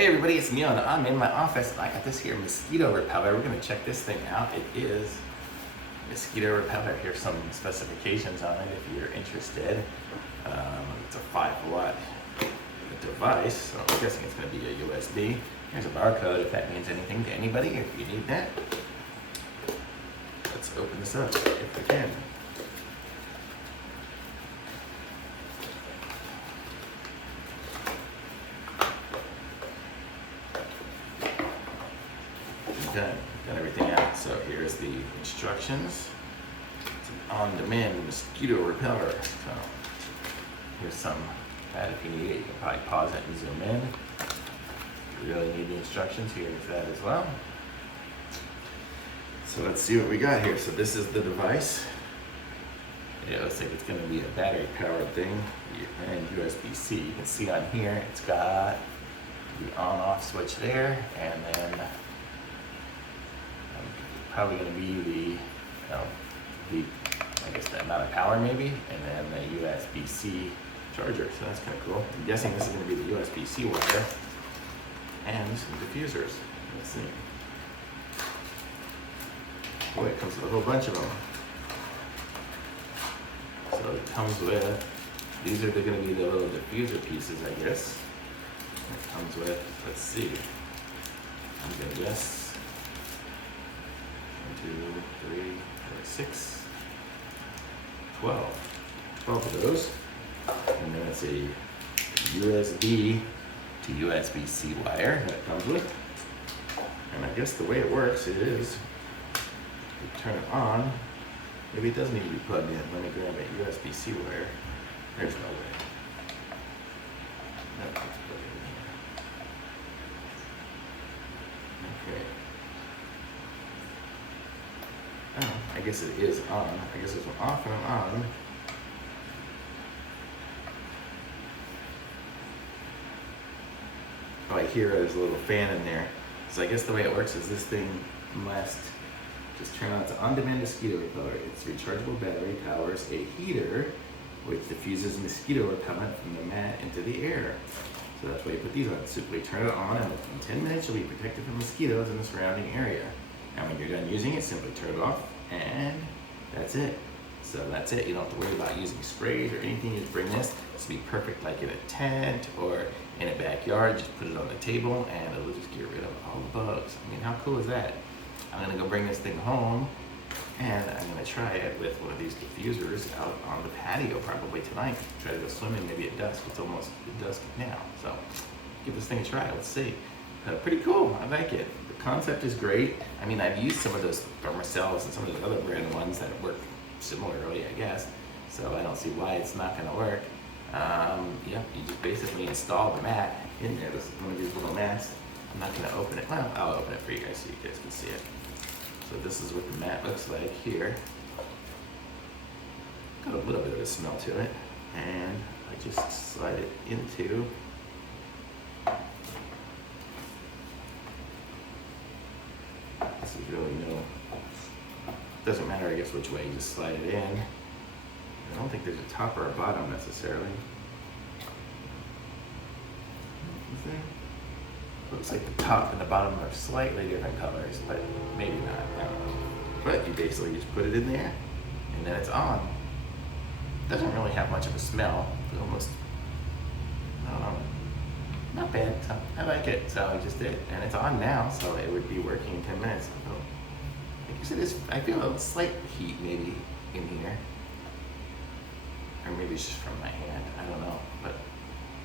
Hey everybody, it's Neil and I'm in my office. I got this here mosquito repeller. We're gonna check this thing out. It is mosquito repeller. Here's some specifications on it if you're interested. It's a 5-watt device, so I'm guessing it's gonna be a USB. Here's a barcode if that means anything to anybody, if you need that. Let's open this up if we can. Got everything out. So here's the instructions. It's an on-demand mosquito repeller. So here's some that if you need it, you can probably pause it and zoom in. If you really need the instructions, here's that as well. So let's see what we got here. So this is the device. Yeah, it looks like it's going to be a battery-powered thing and USB-C. You can see on here it's got the on-off switch there, and then probably going to be I guess the amount of power maybe, and then the USB-C charger. So that's kind of cool. I'm guessing this is going to be the USB-C wire and some diffusers. Let's see. Boy, it comes with a whole bunch of them. So it comes with, these are going to be the little diffuser pieces, I guess. It comes with, let's see, I'm going to guess 1, 2, 3, 4, 6, 12 of those. And then it's a USB to USB-C wire that it comes with. And I guess the way it works is, you turn it on. Maybe it doesn't need to be plugged in. Let me grab a USB-C wire. There's no way. No, let's plug it in here. Okay. Oh, I guess it is on. I guess it's off and on. Oh, I hear there's a little fan in there. So I guess the way it works is this thing must just turn on. It's an on-demand mosquito repeller. Its rechargeable battery powers a heater which diffuses mosquito repellent from the mat into the air. So that's why you put these on. Simply turn it on, and in 10 minutes you'll be protected from mosquitoes in the surrounding area. And when you're done using it, simply turn it off, and that's it. So that's it. You don't have to worry about using sprays or anything. You just bring this. This will be perfect like in a tent or in a backyard. Just put it on the table, and it'll just get rid of all the bugs. I mean, how cool is that? I'm gonna go bring this thing home, and I'm gonna try it with one of these diffusers out on the patio probably tonight. Try to go swimming maybe at dusk. It's almost dusk now, so give this thing a try. Let's see. Pretty cool. I like it. The concept is great. I mean, I've used some of those Thermocells and some of those other brand ones that work similarly, I guess. So I don't see why it's not gonna work. Yeah, you just basically install the mat in there. This is one of these little mats. I'm not gonna open it. Well, I'll open it for you guys so you guys can see it. So this is what the mat looks like here. Got a little bit of a smell to it. And I just slide it into this is really doesn't matter, I guess, which way you just slide it in. I don't think there's a top or a bottom necessarily. Is there? Looks like the top and the bottom are slightly different colors, but maybe not, I don't know. But you basically just put it in there, and then it's on. Doesn't really have much of a smell. It's almost, I don't know, not bad. So I like it, so I just did. And it's on now, so it would be working in 10 minutes. So I guess it is, I feel a slight heat maybe in here. Or maybe it's just from my hand, I don't know. But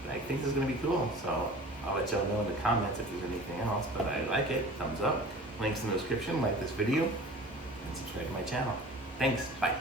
I think this is gonna be cool, so I'll let y'all know in the comments if there's anything else, but I like it. Thumbs up. Links in the description. Like this video and subscribe to my channel. Thanks. Bye.